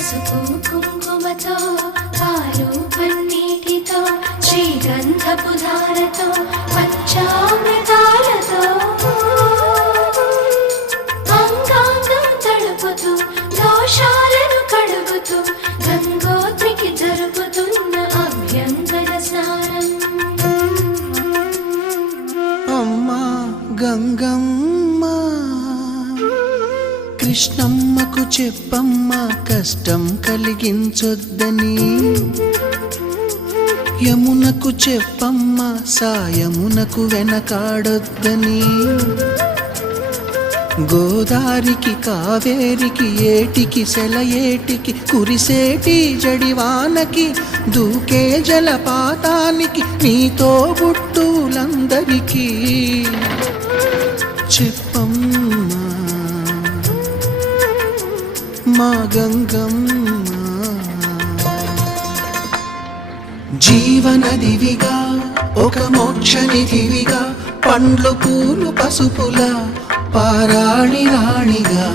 పసుపు కుంకుమతో పాలు పన్నీటితో శ్రీగంధపు ధారతో పంచామృతాలతో అంగాంగం తడుపుతూ దోషాలను కడుగుతూ గంగోత్రికి జరుపుతున్న అభ్యంగన స్నానం. అమ్మా గంగమ్మ కృష్ణమ్మకు చెప్పమ్మా కష్టం కలిగించొద్దని, యమునకు చెప్పమ్మా సాయమునకు వెనకాడొద్దని, గోదారికి కావేరికి ఏటికి సెలయేటికి కురిసేటి జడివానకి దూకే జలపాతానికి నీతో బుట్టులందరికీ చెప్పమ్మా మా గంగమ్మ. జీవనదివిగా ఒక మోక్షనిధివిగా పండ్లు పూలు పసుపుల పారాణి రాణిగా